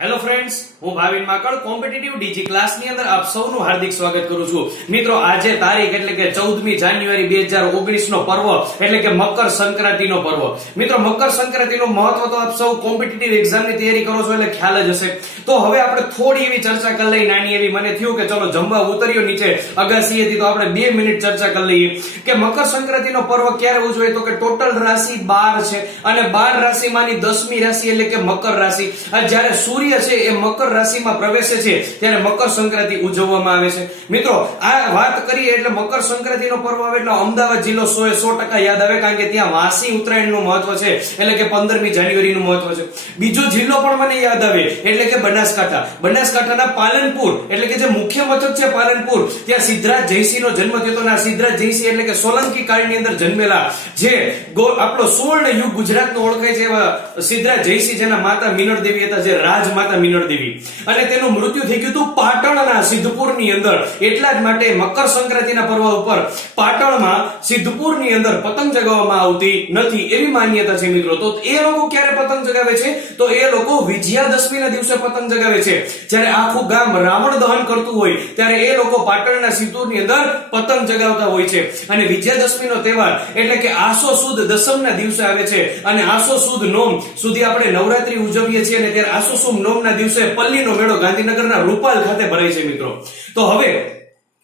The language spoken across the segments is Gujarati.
હેલો ફ્રેન્ડ્સ, હું ભાવિન માકડ કોમ્પિટિટિવ ડીજી ક્લાસ ની અંદર આપ સૌનું હાર્દિક સ્વાગત કરું છું. મિત્રો, આજે તારીખ એટલે કે 14મી જાન્યુઆરી 2019 નો પર્વ એટલે કે મકર સંક્રાંતિનો પર્વ. મિત્રો, મકર સંક્રાંતિનું મહત્વ તો આપ સૌ કોમ્પિટિટિવ એક્ઝામ ની તૈયારી કરો છો એટલે ખ્યાલ જ હશે. તો હવે આપણે થોડી એવી ચર્ચા કરી લઈએ, નાની એવી. મને થયું કે ચલો જમવા ઉતર્યો નીચે અગાસીએથી, તો આપણે 2 મિનિટ ચર્ચા કરી લઈએ કે મકર સંક્રાંતિનો પર્વ ક્યારે ઉજવાય. તો કે ટોટલ રાશિ 12 છે અને 12 રાશિમાંની 10મી રાશિ એટલે કે મકર રાશિ. જ્યારે સૂર્ય છે એ મકર રાશિમાં પ્રવેશે છે ત્યારે મકર સંક્રાંતિ ઉજવવામાં આવે છે. મિત્રો, આ વાત કરીએ એટલે મકર સંક્રાંતિનો પર્વ આવે એટલે અમદાવાદ જિલ્લો 100% યાદ આવે, કારણ કે ત્યાં વાસી ઉત્તરાયણનું મહત્વ છે એટલે કે 15મી જાન્યુઆરીનું મહત્વ છે. બીજો જિલ્લો પણ મને યાદ આવે એટલે કે બનાસકાંઠા. બનાસકાંઠાના પાલનપુર એટલે કે જે મુખ્ય મથક છે પાલનપુર, ત્યાં સિદ્ધરાજ જયસિંહનો જન્મ થયો હતો. સિદ્ધરાજ જયસિંહ એટલે કે સોલંકી કાળની અંદર જન્મેલા જે આપણો સુવર્ણ યુગ ગુજરાતનો ઓળખાય છે એવા સિદ્ધરાજ જયસિંહ, જેના માતા મીનળ દેવી હતા, જે રાજમાતા મીનળ દેવી, અને તેનું મૃત્યુ થઈ ગયું હતું પાટણના સિદ્ધપુરની અંદર. એટલા જ માટે મકર સંક્રાંતિના પર્વ ઉપર પાટણમાં સિદ્ધપુરની અંદર પતંગ ચગાવવામાં આવતી નથી એવી માન્યતા છે. મિત્રો, તો એ લોકો ક્યારે પતંગ ચગાવે છે? તો એ લોકો વિજયાદશમીના દિવસે પતંગ ચગાવે છે. જ્યારે આખું ગામ રાવણ દહન કરતું હોય ત્યારે એ લોકો પાટણના સિદ્ધપુરની અંદર પતંગ ચગાવતા હોય છે. અને વિજયાદશમીનો તહેવાર એટલે કે આસો સુદ દસમના દિવસે આવે છે. અને આસો સુદ નોમ સુધી આપણે નવરાત્રી ઉજવીએ છીએ, અને ત્યારે આસો સુદ નોમના દિવસે પલ્લીનો મેળો ગાંધીનગરના રૂપાલ ખાતે ભરાય છે. મિત્રો, તો હવે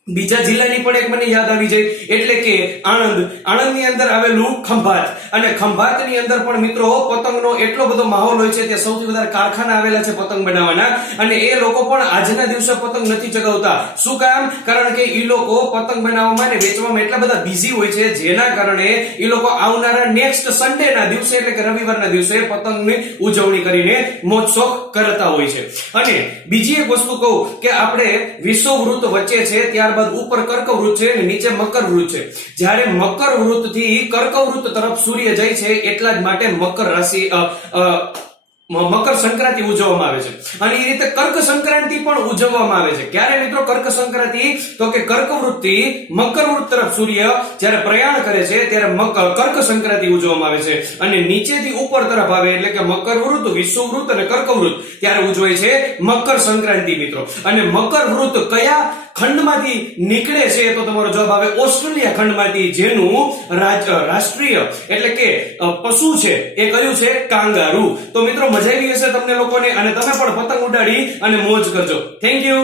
બીજા જિલ્લાની પણ એક મને યાદ આવી જાય એટલે કે આણંદની અંદર આવેલું ખંભાત. અને ખંભાતની અંદર પણ મિત્રો પતંગનો એટલો બધો માહોલ હોય છે, ત્યાં સૌથી વધારે કારખાના આવેલા છે પતંગ બનાવવાના, અને એ લોકો પણ આજના દિવસે પતંગ નથી ચગાવતા. શું કામ? કારણ કે એ લોકો પતંગ બનાવવામાં અને વેચવામાં એટલા બધા બિઝી હોય છે, જેના કારણે એ લોકો આવનારા નેક્સ્ટ સન્ડેના દિવસે એટલે કે રવિવારના દિવસે પતંગની ઉજવણી કરીને મોજ શોખ કરતા હોય છે. અને બીજી એક વસ્તુ કહું કે આપણે વિષુવવૃત્ત વચ્ચે છે, ત્યાર ઉપર કર્કવૃત છે અને નીચે મકરવૃત છે. જ્યારે મકરવૃત થી કર્કવૃત તરફ સૂર્ય જાય છે, એટલા જ માટે મકર રાશિ મકર સંક્રાંતિ ઉજવવામાં આવે છે. અને એ રીતે કર્ક સંક્રાંતિ પણ ઉજવવામાં આવે છે. ક્યારે મિત્રો કર્ક સંક્રાંતિ? તો કે કર્કવૃત થી મકરવૃત તરફ સૂર્ય જ્યારે પ્રયાણ કરે છે ત્યારે કર્ક સંક્રાંતિ ઉજવવામાં આવે છે. અને નીચેથી ઉપર તરફ આવે એટલે કે મકરવૃત, વિષુવવૃત અને કર્કવૃત ત્યારે ઉજવાય છે મકર સંક્રાંતિ. મિત્રો, અને મકરવૃત કયા ખંડમાંથી નીકળે છે? તો તમારો જવાબ આવે ઓસ્ટ્રેલિયા ખંડમાંથી, જેનું રાષ્ટ્રીય એટલે કે પશુ છે એ કયું છે? કાંગારૂ. તો મિત્રો, મજા આવી હશે તમને લોકોને, અને તમે પણ પતંગ ઉડાડી અને મોજ કરજો. Thank you.